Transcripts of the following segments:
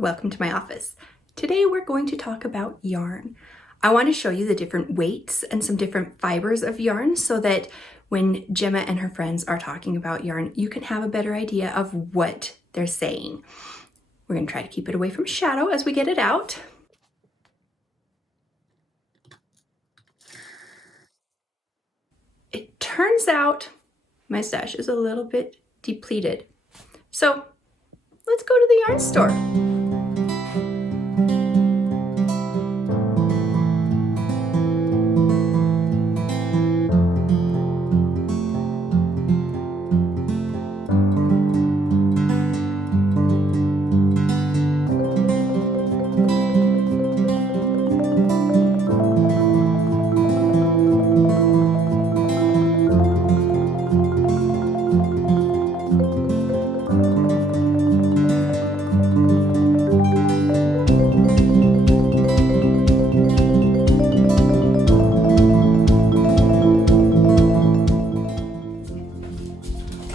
Welcome to my office. Today we're going to talk about yarn. I want to show you the different weights and some different fibers of yarn so that when Gemma and her friends are talking about yarn, you can have a better idea of what they're saying. We're going to try to keep it away from shadow as we get it out. It turns out my stash is a little bit depleted. So let's go to the yarn store.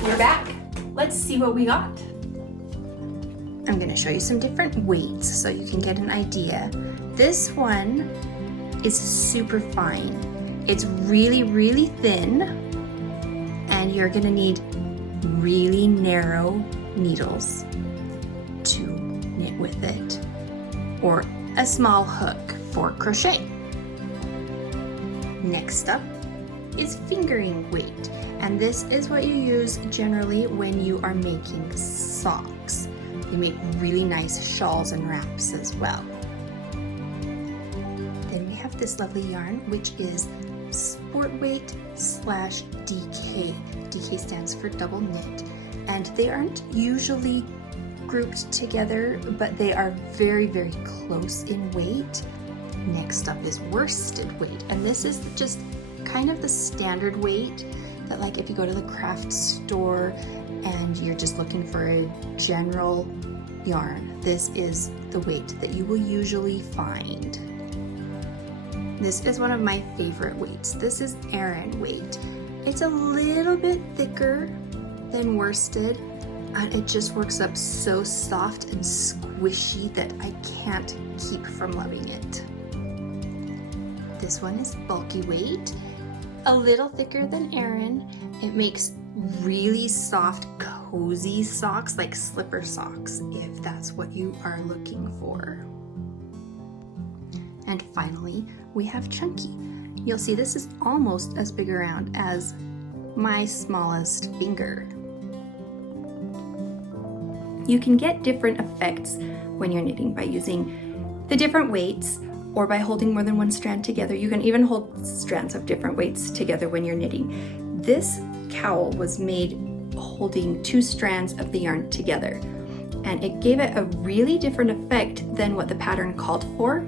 We're back. Let's see what we got. I'm going to show you some different weights so you can get an idea. This one is super fine. It's really, really thin, and you're going to need really narrow needles to knit with it, or a small hook for crochet. Next up is fingering weight, and this is what you use generally when you are making socks. They make really nice shawls and wraps as well. Then we have this lovely yarn, which is sport weight / DK. DK stands for double knit, and they aren't usually grouped together, but they are very, very close in weight. Next up is worsted weight, and this is just kind of the standard weight that, like, if you go to the craft store and you're just looking for a general yarn, this is the weight that you will usually find. This is one of my favorite weights. This is Aran weight. It's a little bit thicker than worsted, and it just works up so soft and squishy that I can't keep from loving it. This one is bulky weight, a little thicker than Aran. It makes really soft, cozy socks, like slipper socks, if that's what you are looking for. And finally, we have chunky. You'll see this is almost as big around as my smallest finger. You can get different effects when you're knitting by using the different weights or by holding more than one strand together. You can even hold strands of different weights together when you're knitting. This cowl was made holding 2 strands of the yarn together, and it gave it a really different effect than what the pattern called for.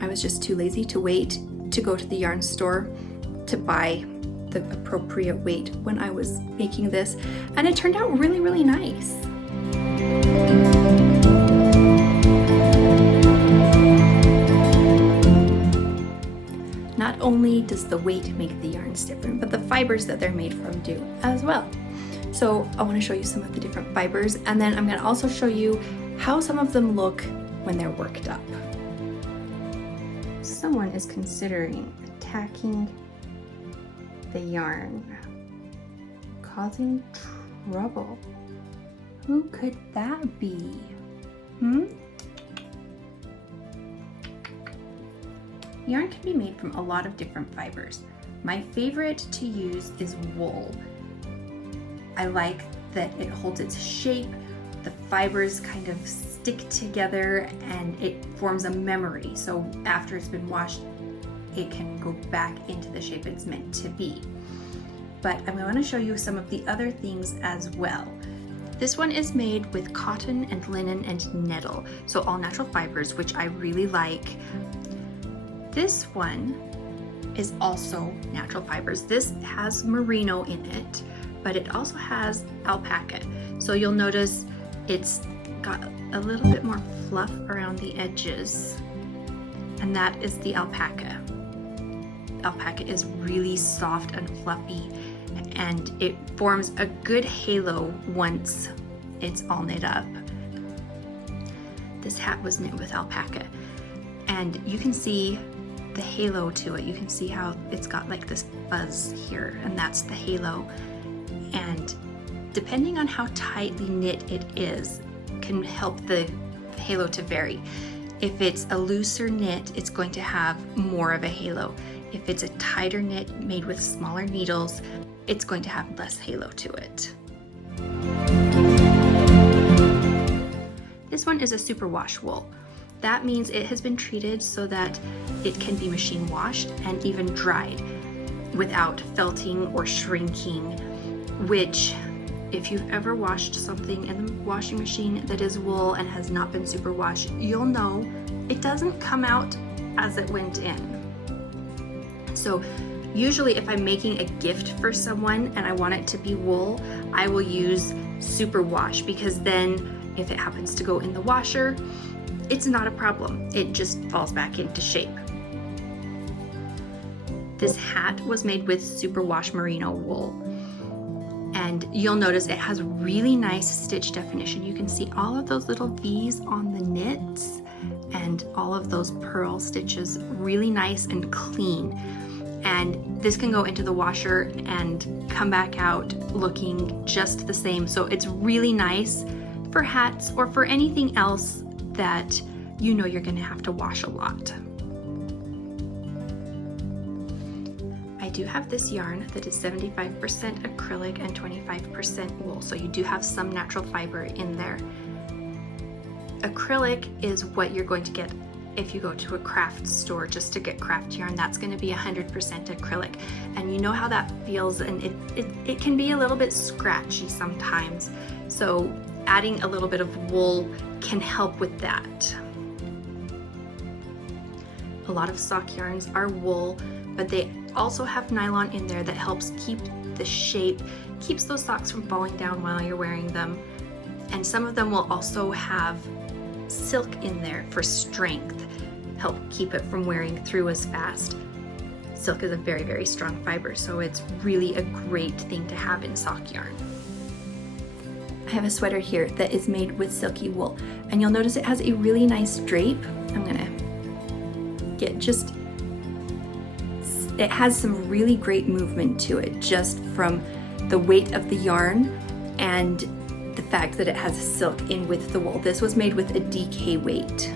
I was just too lazy to wait to go to the yarn store to buy the appropriate weight when I was making this, and it turned out really, really nice. Not only does the weight make the yarns different, but the fibers that they're made from do as well. So I want to show you some of the different fibers, and then I'm going to also show you how some of them look when they're worked up. Someone is considering attacking the yarn, causing trouble. Who could that be? Yarn can be made from a lot of different fibers. My favorite to use is wool. I like that it holds its shape, the fibers kind of stick together, and it forms a memory. So after it's been washed, it can go back into the shape it's meant to be. But I want to show you some of the other things as well. This one is made with cotton and linen and nettle, so all natural fibers, which I really like. This one is also natural fibers. This has merino in it, but it also has alpaca. So you'll notice it's got a little bit more fluff around the edges, and that is the alpaca. Alpaca is really soft and fluffy, and it forms a good halo once it's all knit up. This hat was knit with alpaca, and you can see the halo to it. You can see how it's got like this buzz here, and that's the halo. And depending on how tightly knit it is, can help the halo to vary. If it's a looser knit, it's going to have more of a halo. If it's a tighter knit made with smaller needles, it's going to have less halo to it. This one is a superwash wool. That means it has been treated so that it can be machine washed and even dried without felting or shrinking, which if you've ever washed something in the washing machine that is wool and has not been superwashed, you'll know it doesn't come out as it went in. So usually if I'm making a gift for someone and I want it to be wool, I will use superwash, because then if it happens to go in the washer, it's not a problem. It just falls back into shape. This hat was made with superwash merino wool. And you'll notice it has really nice stitch definition. You can see all of those little V's on the knits and all of those purl stitches, really nice and clean. And this can go into the washer and come back out looking just the same. So it's really nice for hats or for anything else that you know you're going to have to wash a lot. I do have this yarn that is 75% acrylic and 25% wool, so you do have some natural fiber in there. Acrylic is what you're going to get if you go to a craft store just to get craft yarn. That's going to be 100% acrylic, and you know how that feels, and it can be a little bit scratchy sometimes. So adding a little bit of wool can help with that. A lot of sock yarns are wool, but they also have nylon in there that helps keep the shape, keeps those socks from falling down while you're wearing them. And some of them will also have silk in there for strength, help keep it from wearing through as fast. Silk is a very, very strong fiber, so it's really a great thing to have in sock yarn. I have a sweater here that is made with silky wool, and you'll notice it has a really nice drape. I'm gonna get just, it has some really great movement to it just from the weight of the yarn and the fact that it has silk in with the wool. This was made with a DK weight.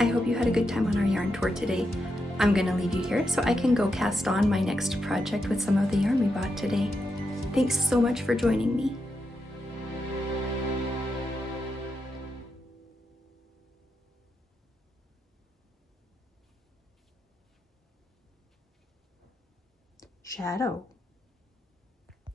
I hope you had a good time on our yarn tour today. I'm gonna leave you here so I can go cast on my next project with some of the yarn we bought today. Thanks so much for joining me. Shadow.